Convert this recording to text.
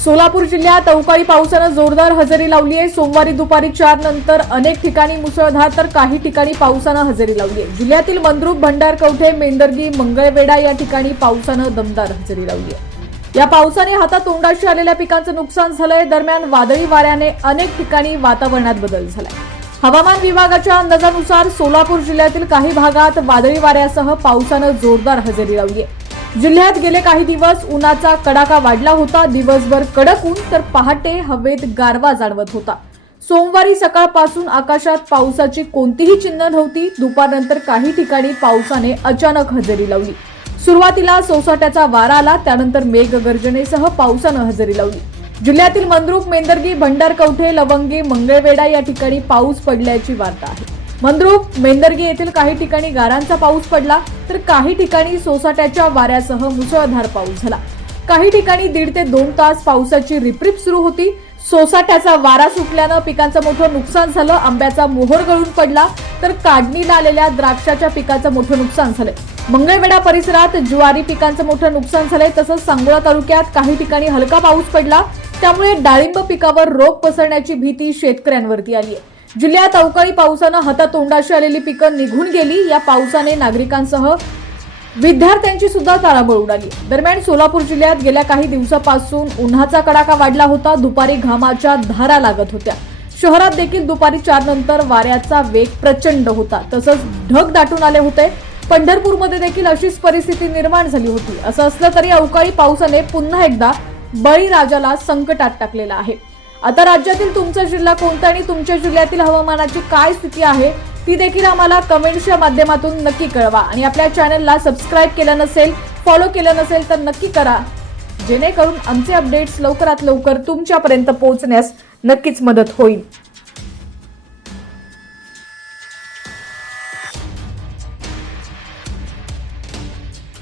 सोलापूर जिल्ह्यात अवकाळी पावसानं जोरदार हजेरी लावली आहे। सोमवारी दुपारी 4 नंतर अनेक ठिकाणी मुसळधार तर काही ठिकाणी पावसानं हजेरी लावली आहे। जिल्ह्यातील मंद्रुप, भंडारकवठे, मेंदर्गी, मंगळवेढा या ठिकाणी पावसानं दमदार हजेरी लावली आहे। या पावसाने हातातोंडाशी आलेल्या पिकांचं नुकसान झालंय। दरम्यान वादळी वाऱ्याने अनेक ठिकाणी वातावरणात बदल झालाय। हवामान विभागाच्या अंदाजानुसार सोलापूर जिल्ह्यातील काही भागात वादळी वाऱ्यासह पावसानं जोरदार हजेरी लावली आहे। जिल्ह्यात गेले काही दिवस उन्हाचा कडाका वाढला होता। दिवसभर कडक ऊन तर पहाटे हवेत गारवा जाणवत होता। सोमवारी सकाळपासून आकाशात पावसाची कोणतीही चिन्ह नव्हती। दुपारनंतर काही ठिकाणी पावसाने अचानक हजेरी लावली। सुरुवातीला सोसाट्याचा वारा आला, त्यानंतर मेघगर्जनेसह पावसानं हजेरी लावली। जिल्ह्यातील मंद्रुप, मेंदर्गी, भंडारकवठे, लवंगी, मंगळवेढा या ठिकाणी पाऊस पडल्याची वार्ता आहे। मंद्रुप, मेंदर्गी येथील काही ठिकाणी गारांचा पाऊस पडला तर काही ठिकाणी सोसाट्याच्या वाऱ्यासह मुसळधार पाऊस झाला। काही ठिकाणी 1.5 ते 2 तास पावसाची रिपरिप सुरू होती। सोसाट्याचा वारा सुटल्यानं पिकांचं मोठं नुकसान झालं। आंब्याचा मोहोर गळून पडला तर काढणीला आलेल्या द्राक्षाच्या पिकाचं मोठं नुकसान झालंय। मंगळवेढा परिसरात ज्वारी पिकांचं मोठं नुकसान झालंय। तसंच सांगोला तालुक्यात काही ठिकाणी हलका पाऊस पडला, त्यामुळे डाळिंब पिकावर रोग पसरण्याची भीती शेतकऱ्यांवरती आली आहे। जिल्ह्यात अवकाळी पावसानं हातातोंडाशी आलेली पिकं निघून गेली। या पावसाने नागरिकांसह विद्यार्थ्यांची सुद्धा तारांबळ उडाली। दरम्यान सोलापूर जिल्ह्यात गेल्या काही दिवसापासून उन्हाचा कडाका वाढला होता। दुपारी घामाच्या धारा लागत होत्या। शहरात देखील दुपारी 4 नंतर वाऱ्याचा वेग प्रचंड होता। तसंच ढग दाटून आले होते। पंढरपूरमध्ये देखील अशीच परिस्थिती निर्माण झाली होती। असं असलं तरी अवकाळी पावसाने पुन्हा एकदा बळीराजाला संकटात टाकलेला आहे। आता राज्यातील तुमचा जिल्हा कोणता आणि तुमच्या जिल्ह्यातील हवामानाची काय स्थिती आहे ती देखील आम्हाला कमेंट्सच्या माध्यमातून नक्की कळवा। आणि आपल्या चॅनलला सबस्क्राईब केलं नसेल, फॉलो केलं नसेल तर नक्की करा, जेणेकरून आमचे अपडेट्स लवकरात लवकर तुमच्यापर्यंत पोहोचण्यास नक्कीच मदत होईल।